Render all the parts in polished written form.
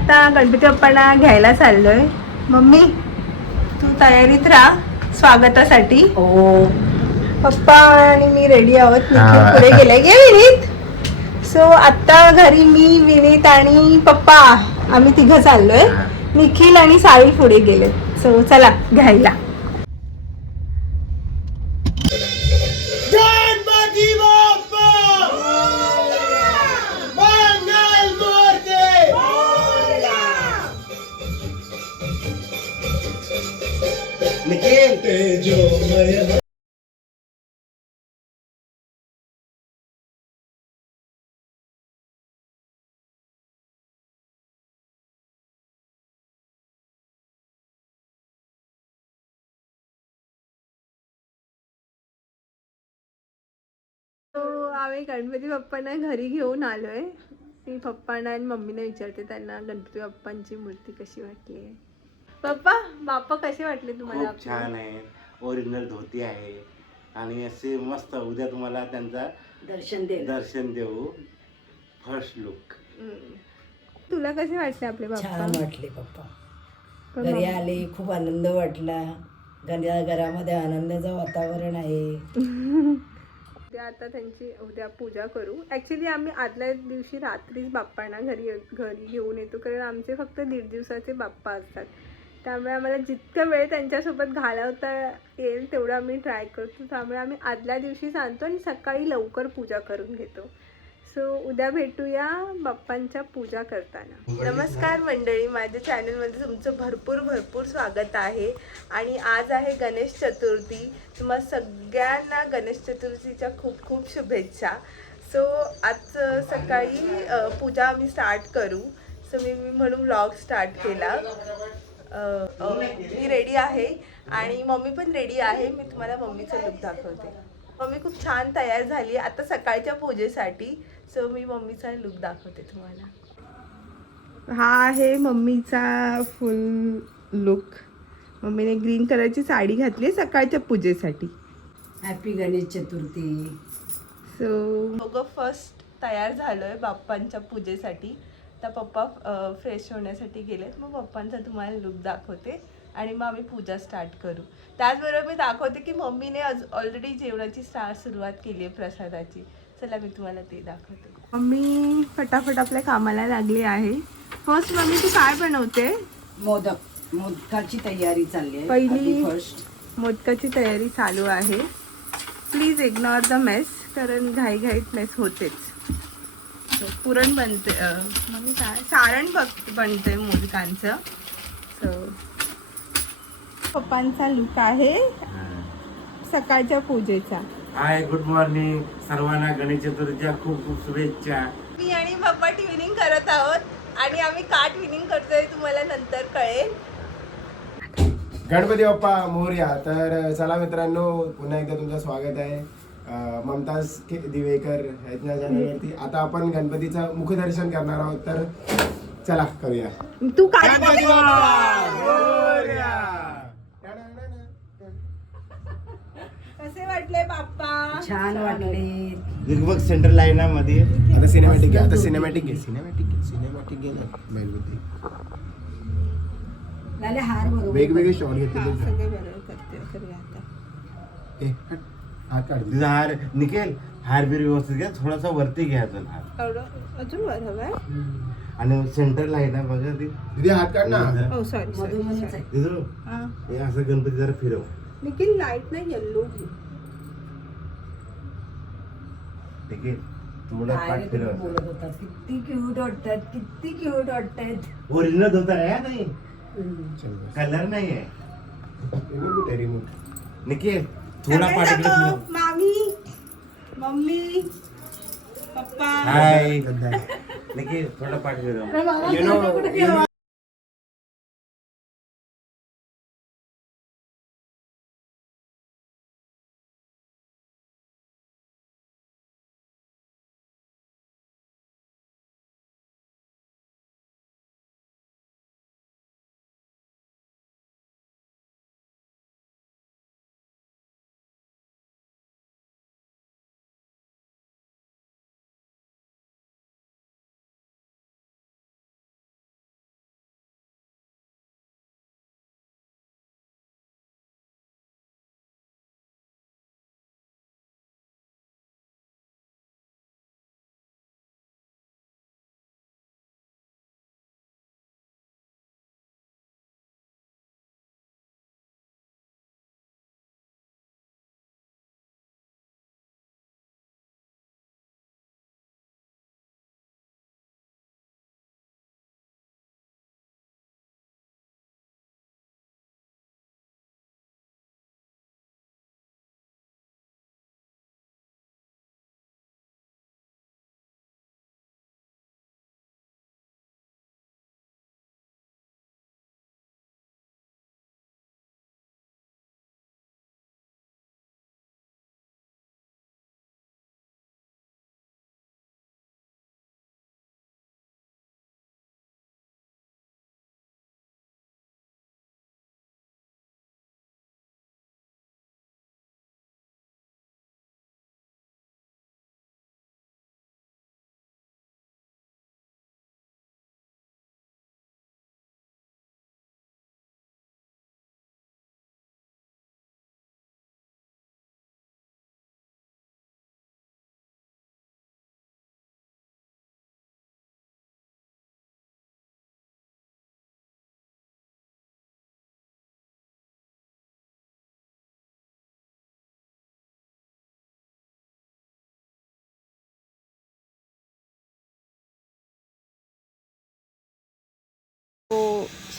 आता गणपती बाप्पांना घ्यायला चाललोय. मम्मी तू तयारीत राहा स्वागतासाठी. हो. पप्पा आणि मी रेडी आहोत. निखिल पुढे गेलाय गे विनीत. सो आता घरी मी विनीत आणि पप्पा आम्ही तिघं चाललोय. निखिल आणि साई पुढे गेले. सो चला घ्यायला. आम्ही गणपती बाप्पांना घरी घेऊन आलोय. मी पप्पांना आणि मम्मीने विचारते त्यांना गणपती बाप्पांची मूर्ती कशी वाटली. पप्पा बाप्पा कसे वाटले तुम्हाला? खूप छान आहे. ओरिजिनल धोती आहे आणि असे मस्त. उद्या तुम्हाला त्यांचा दर्शन देऊ. First look. तुला कसे वाटले आपले बाप्पा? छान वाटले पप्पा. घरी आले खूप आनंद वाटला. घरामध्ये आनंदाचं वातावरण आहे. आता त्यांची उद्या पूजा करू. ॲक्च्युली आम्ही आदल्या दिवशी रात्रीच बाप्पांना घरी घेऊन येतो, कारण आमचे फक्त 1.5 दिवसाचे बाप्पा असतात. त्यामुळे आम्हाला जितकं वेळ त्यांच्यासोबत घालवता येईल तेवढं आम्ही ट्राय करतो. त्यामुळे आम्ही आदल्या दिवशीच आणतो आणि सकाळी लवकर पूजा करून घेतो. सो उद्या भेटूया बाप्पांच्या पूजा करताना. नमस्कार मंडळी, माझ्या चॅनलमध्ये तुमचं भरपूर स्वागत आहे. आणि आज आहे गणेश चतुर्थी. तुम्हाला सगळ्यांना गणेश चतुर्थीच्या खूप शुभेच्छा. सो आज सकाळी पूजा आम्ही स्टार्ट करू. सो मी म्हणून व्लॉग स्टार्ट केला. मी रेडी आहे आणि मम्मी पण रेडी आहे. मी तुम्हाला मम्मीचं लुक दाखवते. मम्मी खूप छान तयार झाली आता सकाळच्या पूजेसाठी. सो मी मम्मीचा लुक दाखवते तुम्हाला. हा आहे मम्मीचा फुल लुक. मम्मीने ग्रीन कलरची साडी घातली सकाळच्या पूजेसाठी. हॅपी गणेश चतुर्थी. सो दोघं फर्स्ट तयार झालोय बाप्पांच्या पूजेसाठी. तर पप्पा फ्रेश होण्यासाठी गेलेत. मग पप्पांचा तुम्हाला लुक दाखवते आणि मग आम्ही पूजा स्टार्ट करू. त्याचबरोबर मी दाखवते की मम्मीने ऑलरेडी जेवणाची सुरुवात केली आहे प्रसादाची. चला मी तुम्हाला ते दाखवते. मम्मी फटाफट आपल्या कामाला लागली आहे. फर्स्ट मम्मी तू काय बनवते? मोदकाची तयारी चालली आहे. पहिली फर्स्ट मोदकाची तयारी चालू आहे. प्लीज इग्नोर द मेस, कारण घाईघाईत मेस होतेच. पुरण बनते मम्मी काय सारण बनते मोदकांचं. सो पप्पांचा लुक आहे सकाळच्या पूजेचा. हाय, गुड मॉर्निंग सर्वांना. गणेश चतुर्थीच्या खूप शुभेच्छा. मी आणि पप्पा ट्विनिंग करत आहोत आणि आम्ही का ट्विनिंग करतोय तुम्हाला नंतर कळेल. गणपती बाप्पा मोरया. तर चला मित्रांनो, पुन्हा एकदा तुमचं स्वागत आहे ममताज दिवेकर ह्या चॅनलवरती. आता आपण गणपतीचं मुखदर्शन करणार आहोत, तर चला करूया. तू काय कसे वाटले बाप्पा? छान वाटले. दिग्बग सेंटर लाईनामध्ये आता सिनेमॅटिक घे. सिनेमॅटिक घे ना बैलबुद्धी. हार बरोबर वेगवेगळे शॉट घेतले. सगळे बरोबर करते. करूया आता. हात काढ. तुझा हार निकेल. हार बीर व्यवस्थित घ्या. थोडासा वरती घ्यायचा हार. अजून वर हवाय. आणि सेंटर लाईन आहे बघा ती. तिथे हात काढ ना. ओ सॉरी मधूनच आहे. तिथं हे असं गणपती जरा फिरव. निखिल लाईट नाही येल्लो घे. ठीक आहे, थोडं पाठ फिरव. बोलत होतात किती क्यूट वाटतात. ओरिजिनल होता आहे नाही, चल बस. कलर नाही आहे. रिमोट. निकेल थोडा पाठ इकडे फिरव. मामी, मम्मी, पप्पा. हाय निकेल थोडा पाठ फिरव.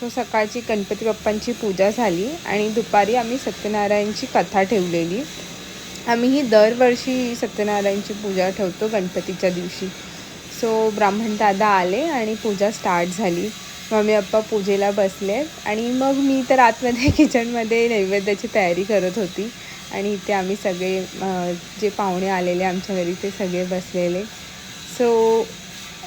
सो सकाळची गणपती बाप्पांची पूजा झाली आणि दुपारी आम्ही सत्यनारायणची कथा ठेवलेली. आम्ही ही दरवर्षी सत्यनारायणची पूजा ठेवतो गणपतीच्या दिवशी. सो ब्राह्मण दादा आले आणि पूजा स्टार्ट झाली. मम्मी पप्पा पूजेला बसले आणि मग मी तर आतमध्ये किचनमध्ये नैवेद्याची तयारी करत होती आणि इथे आम्ही सगळे जे पाहुणे आलेले आमच्या घरी ते सगळे बसलेले. सो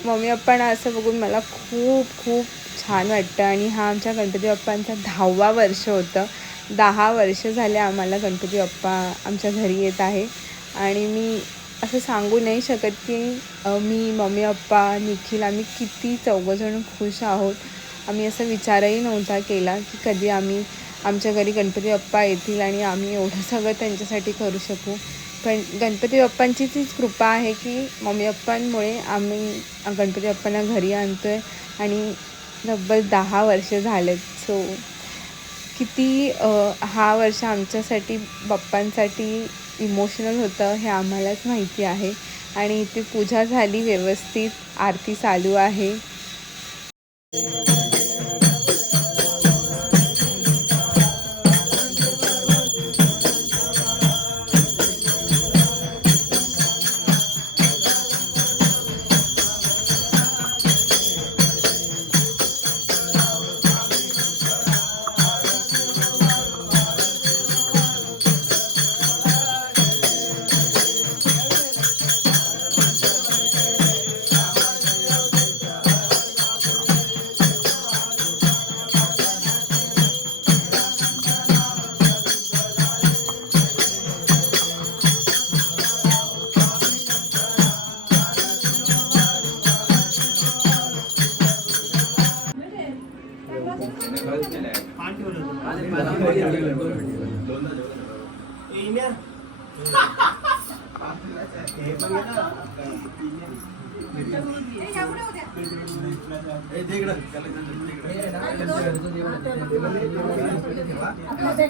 मम्मी पप्पांना असं बघून मला खूप खूप छान वाटतं. आणि हा आमच्या गणपती बाप्पांचा 10वा वर्ष होतं. 10 वर्ष झाले आम्हाला गणपती बाप्पा आमच्या घरी येत आहे. आणि मी असं सांगू नाही शकत की मी मम्मी पप्पा निखिल आम्ही किती चौघंजण खुश आहोत. आम्ही असा विचारही नव्हता केला की कधी आम्ही आमच्या घरी गणपती बाप्पा येतील आणि आम्ही एवढं सगळं त्यांच्यासाठी करू शकू. पण गणपती बाप्पांची तीच कृपा आहे की मम्मी पप्पांमुळे आम्ही गणपती बाप्पांना घरी आणतो आहे आणि तब्बल 10 वर्ष झालेत. सो किती हा वर्ष आमच्यासाठी बाप्पांसाठी इमोशनल होतं हे आम्हालाच माहिती आहे. आणि इथे पूजा झाली व्यवस्थित, आरती चालू आहे.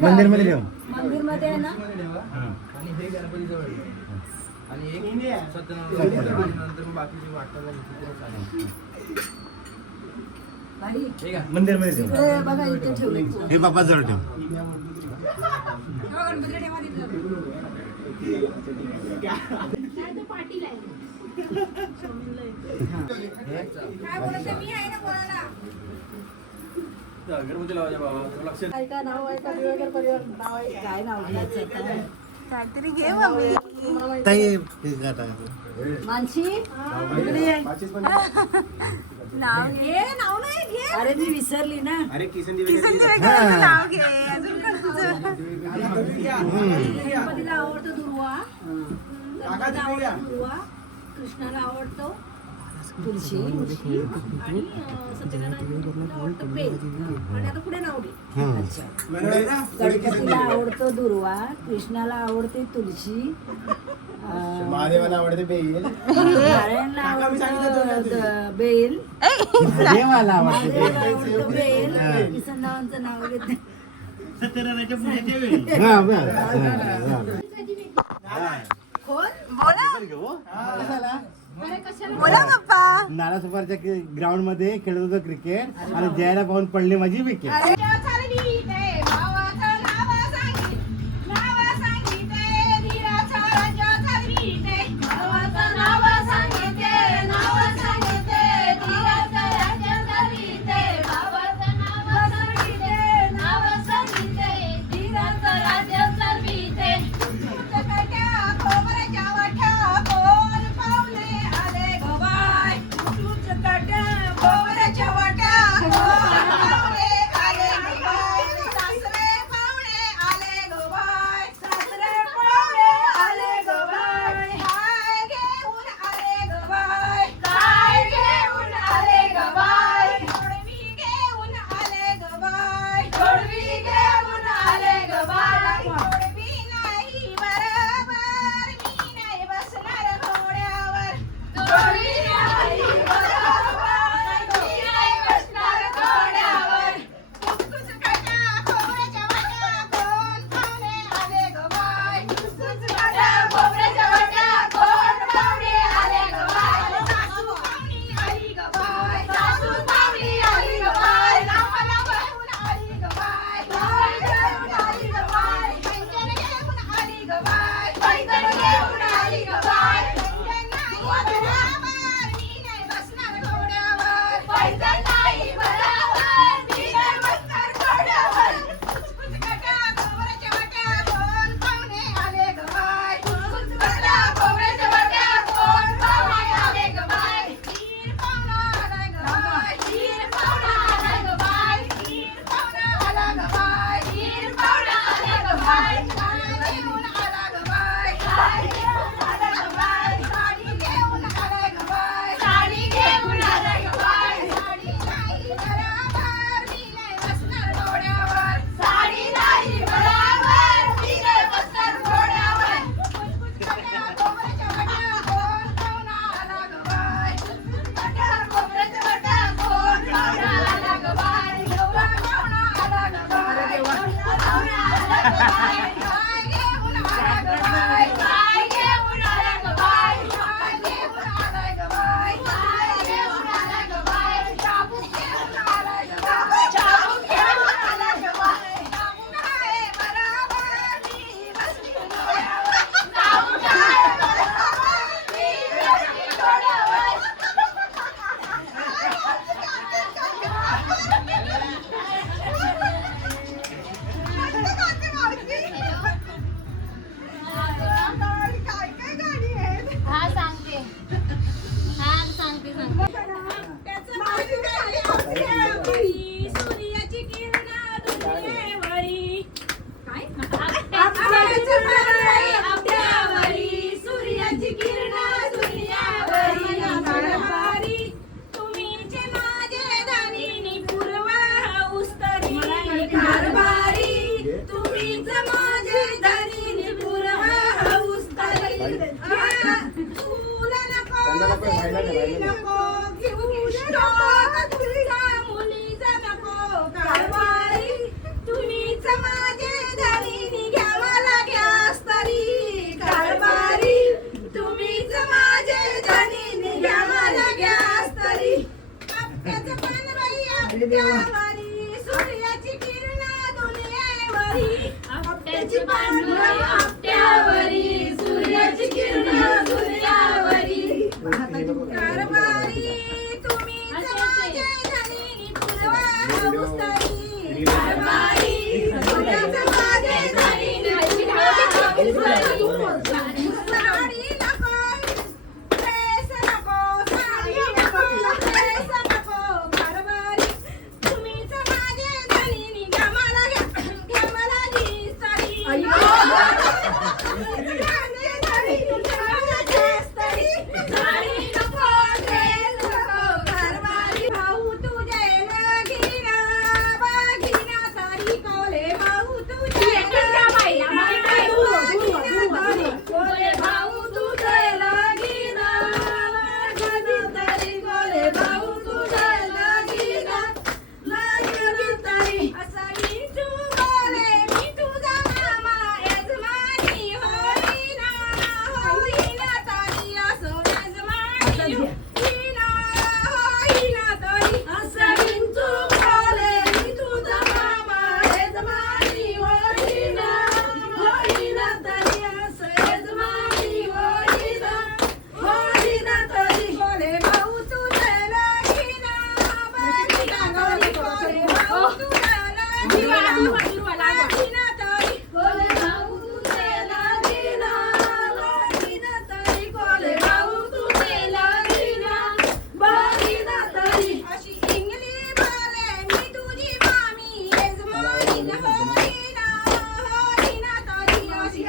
मंदिरमध्ये ठेव. मंदिरमध्ये आहे ना. मंदिरमध्ये ठेव. बघा इथे ठेवलं. हे बाप्पा जवळ ठेव. काय नाव आहे का दिवेकर परिवार नाव आहे काय नाव घ्यायचं काहीतरी घे मम्मी. ताई मानसी इकडे ये. नाव घे. नाव नाही घे. अरे मी विसरली ना. अरे किसन किसन दिवेकरांचं नाव घे. अजून काय तुझं? गणपतीला आवडतो दुर्वा. गणपतीला आवडतो दुर्वा. कृष्णाला आवडतो तुळशी आणि सत्यनारायणला आवडतं बेल. आणि आता पुढे नाव घे. गणपतीला आवडतो दुर्वा, कृष्णाला आवडते तुळशी, महादेवाला आवडते बेल, नारायणला आवडतं बेल, देवाला आवडते. महादेवाला आवडतं बेल. किसन नावांचं नाव घेते. हा, बरं. बोला पप्पा. नालासोपारच्या ग्राउंड मध्ये खेळत होतो क्रिकेट आणि जयाला पाहून पडली माझी विकेट. राहिला नाही. नको घेऊ नको तुझ्या मुलीचा नको कारभारी तुम्हीच माझे धनी घ्या मला गॅस तरी कारभारी तुम्हीच माझे धनी घ्या मला गॅस तरी आपट्याचं पान बाई आपट्यावरी सूर्याची किरण दुनियेवरी आपट्याची पान बाई आपट्यावरी सूर्याची किरण दुनियावरी कारभारी तुम्हीच माझे धनी फुलवा उस्तरी कारभारी तुम्हीच माझे धनी फुलवा उस्तरी साडी नको ड्रेस नको साडी नको ड्रेस नको कारभारी तुम्हीच माझे धनी घ्या मला दी साडी भाऊ तुझे लगीना बघिना सारी कोले भाऊ तुझे भाऊ तुझे लगीना तरी कोले भाऊ तुझे लगीना तरी असा तू बोले मी तुझा मामा यजमानी होईना तरी असो यजमानी होईना तरी असा तू बोले मी तुझा मामा यजमानी होईना तरी असो यजमानी होईना तरी बोले भाऊ तुझे लगीना बघिना तरी बोले भाऊ तुझे लगीना तरी बोले भाऊ तुझे लगीना तरी बोले भाऊ तुझे लगीना तरी अशी इंगली बोले मी तुझी मामी यजमानी होईना तरी अशी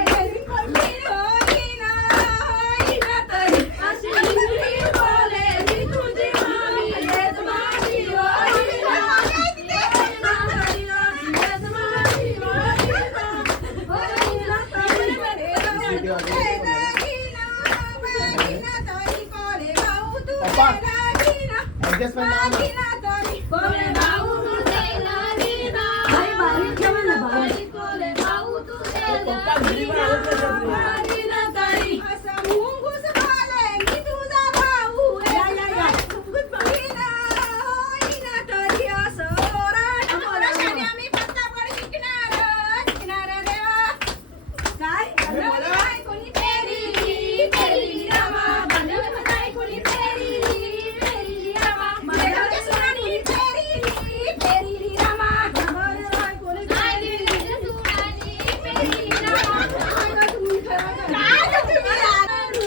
होईना तरी अशी इंगली बोले मी तुझी मामी यजमानी होईना तरी यजमानी होईना तरी पप्पा ऍडजस्टमेंट लावा ना. बोले भाऊ तुझे लगीना बोले भाऊ तुझे लगीना तरी असं मुंगूस बोले मी तुझा भाऊ होईना तरी असं ओरड बोले आम्ही पत्ता पण शिकणार देवा काय कोणी पेरी रामा भांडवल कोणी पेरी रामा माझ्या सोनानी पेरी रामा कोणी पेरी रामा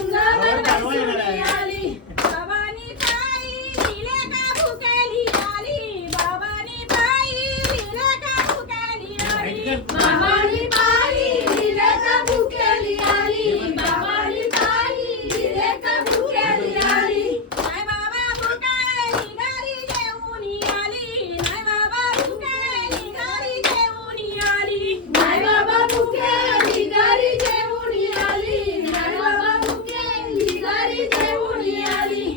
तुम्ही आली बाबानी ताई दिले का भुकेली आली बाबानी ताई दिले का भुकेली आली बाबानी ताई दिले का भुकेली आली बाबानी ताई दिले का भुकेली आली नाही बाबा भुकेली घरी जेवून आली नाही बाबा भुकेली घरी जेवून आली नाही बाबा भुकेली घरी जेवून आली नाही बाबा भुकेली घरी जेवून आली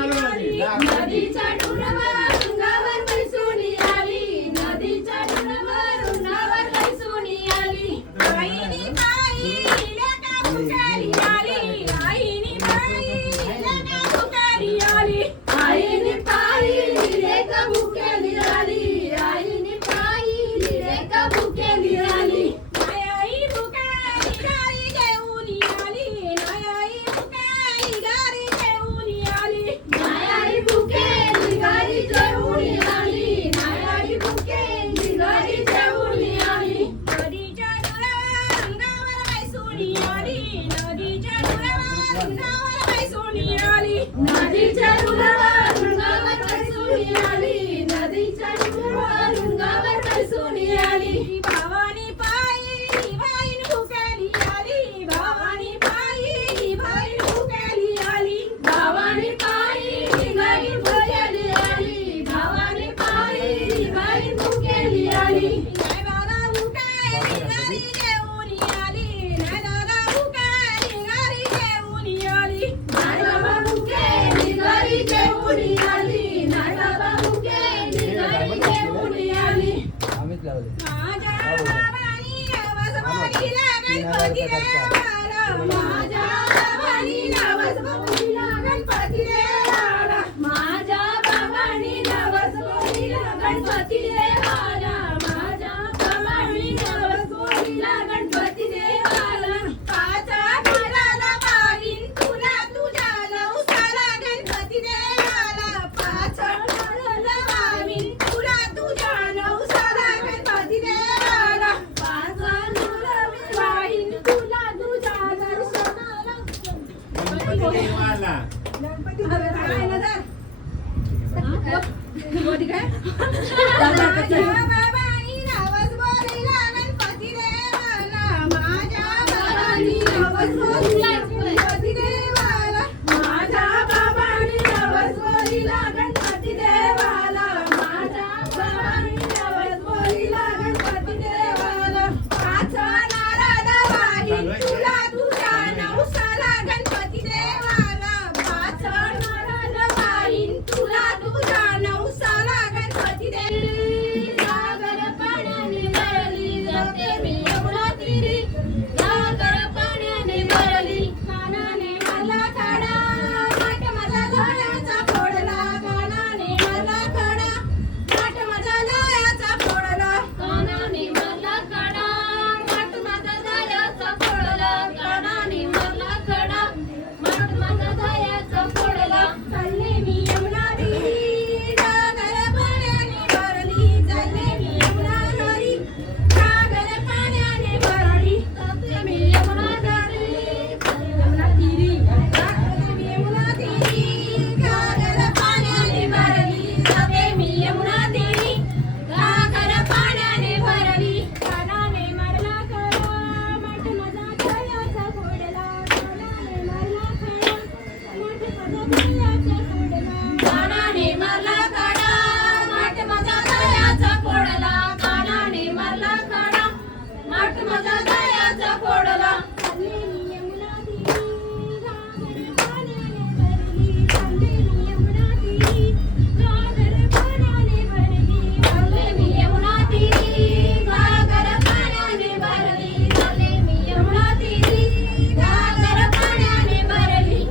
नदीच्या डोंगरावर डोंगरावर बैसून आली नदीच्या डोंगरावर डोंगरावर बैसून आली आईनी बाई लेका भुकेली आली आईनी बाई लेका भुकेली आली आईनी बाई लेका भुकेली आली आईनी बाई लेका भुकेली आली आई भुकेली घरी जेवून आली आई भुकेली घरी जेवून आली आई भुकेली घरी जेवून आली आई भुकेली घरी जेवून आली नदीच्या डोळ्यावर अंगावर बैसून आली नदीच्या डोळ्यावर अंगावर बैसून आली नदीच्या डोळ्यावर अंगावर बैसून आली नदीच्या डोळ्यावर अंगावर बैसून आली भावानी पायी बहीण भुकेली आली भावानी पायी बहीण भुकेली आली भावानी पायी बहीण भुकेली आली भावानी पायी बहीण भुकेली आली नाही बाबा भुकेली घरी गणपती देवाला माझ्या बाबांनी नवस बोलिला गणपती देवाला माझ्या बाबांनी नवस बोलिला गणपती देवाला माझ्या बाबांनी नवस बोलिला गणपती देवाला पाचा घराला बागीन तुला तुझ्या नवसाला गणपती देवाला पाचा घराला बागीन तुला तुझ्या नवसाला गणपती देवाला पाचा घराला बागीन तुला तुझ्या दर्शनाला गणपती देवाला गणपती देवाला बाबांनी नवस बोलिला गणपती देवाला माझ्या बाबांनी नवस बोलिला गणपती देवाला माझ्या बाबांनी नवस बोलिला गणपती देवाला माझ्या बाबांनी नवस बोलिला गणपती देवाला पाच नारळ वाहीन तुला तुझ्या नवसाला गणपती देवाला पाच नारळ वाहीन तुला तुझ्या नवसाला गणपती देवाला सागर पाण्याने भरली जाते मी यमुना तीरी सागर पाण्याने भरली कानाने मला खडा माठ माझा डोळ्याचा फोडला कानाने मला खडा माठ माझा डोळ्याचा फोडला कानाने मला खडा माठ माझा डोळ्याचा फोडला कानाने मला खडा माठ माझा डोळ्याचा फोडला चालले मी यमुना तीरी सागर पाण्याने भरली चालले मी यमुना तीरी सागर पाण्याने भरली जाते मी यमुना तीरी यमुना तीरी जाते मी यमुना तीरी सागर पाण्याने भरली जाते मी यमुना तीरी सागर पाण्याने भरली कानाने मारला खडा माठ माझा डोळ्याचा फोडला कानाने मारला खडा माठ माझा डोळ्याचा फोडला कानाने मारला खडा माठ माझा डोळ्याचा फोडला कानाने मारला खडा माठ माझा डोळ्याचा फोडला चालले मी यमुना तीरी सागर पाण्याने भरली चालले मी यमुना तीरी सागर पाण्याने भरली चालले मी यमुना तीरी सागर पाण्याने भरली चालले मी यमुना तीरी सागर पाण्याने भरली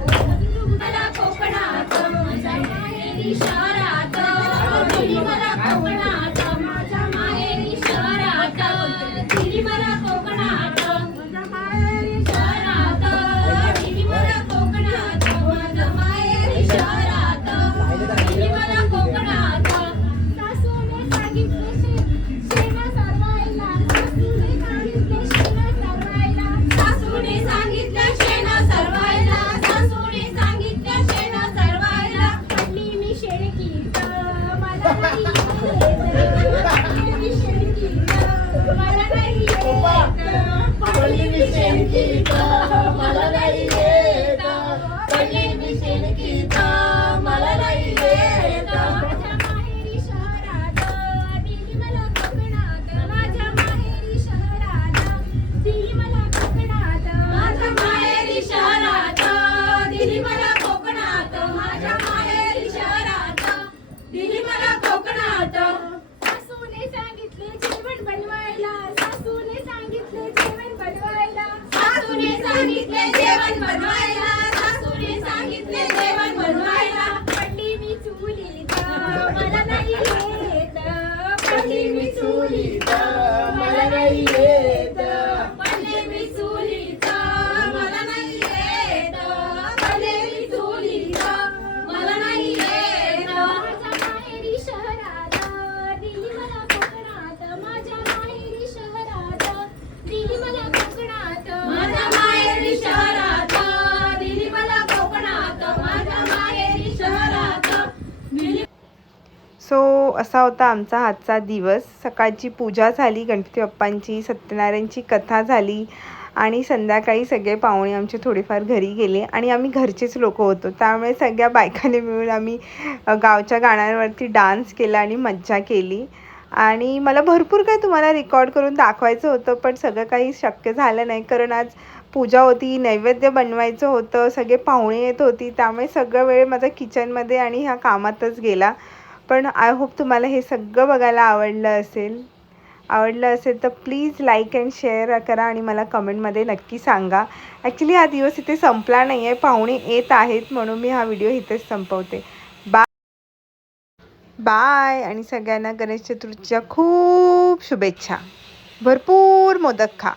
मला कोकणात माझ्या माहेरी शहरात दिली मला कोकणात माझ्या माहेरी शहरात दिली मला कोकणात माझ्या माहेरी शहरात दिली मला कोकणात माझ्या माहेरी शहरात दिली मला कोकणात सासूने सांगितले शेणा सरवायला सासूने सांगितले शेणा सरवायला सासूने सांगितले शेणा सरवायला सासूने सांगितले शेणा सरवायला पडली मी शेणकीत मला नाही येत पडली मी शेणकीत मला नाही येत पडली मी शेणकीत मला नाही येत पडली मी शेणकीत मला नाही येत माझ्या माहेरी शहरात दिली मला कोकणात माझ्या माहेरी शहरात दिली मला कोकणात माझ्या माहेरी शहरात दिली मला कोकणात माझ्या माहेरी शहरात दिली मला कोकणात सासूने सांगितले जेवण बनवायला सासूने सांगितले जेवण बनवायला सासूने सांगितले जेवण बनवायला सासूने सांगितले जेवण बनवायला पडली मी चुलीत मला नाही येत पडली मी चुलीत मला नाही येत पडली मी चुलीत मला नाही येत पडली मी चुलीत मला नाही येत माझ्या माहेरी शहरात दिली मला कोकणात माझ्या माहेरी शहरात दिली मला कोकणात माझ्या माहेरी शहरात दिली मला कोकणात माझ्या माहेरी शहरात दिली सो असा होता आमचा आजचा दिवस. सकाळची पूजा झाली, गणपती बाप्पांची, सत्यनारायणची कथा झाली आणि संध्याकाळी सगळे पाहुणे आमचे थोडेफार घरी गेले आणि आम्ही घरचेच लोक होतो, त्यामुळे सगळ्या बायकांनी मिळून आम्ही गावच्या गाण्यांवरती डान्स केला आणि मज्जा केली. आणि मला भरपूर काही तुम्हाला रेकॉर्ड करून दाखवायचं होतं, पण सगळं काही शक्य झालं नाही, कारण आज पूजा होती, नैवेद्य बनवायचं होतं, सगळे पाहुणे येत होती, त्यामुळे सगळं वेळ माझा किचनमध्ये आणि ह्या कामातच गेला. पण आय होप तुम्हाला हे सगळं बघायला आवडलं असेल आवडलं असेल तर प्लीज लाईक अँड शेअर करा आणि मला कमेंटमध्ये नक्की सांगा. ॲक्च्युली हा दिवस इथे संपला नाही आहे, पाहुणे येत आहेत म्हणून मी हा व्हिडिओ इथेच संपवते. बाय आणि सगळ्यांना गणेश चतुर्थीच्या खूप शुभेच्छा. भरपूर मोदक खा.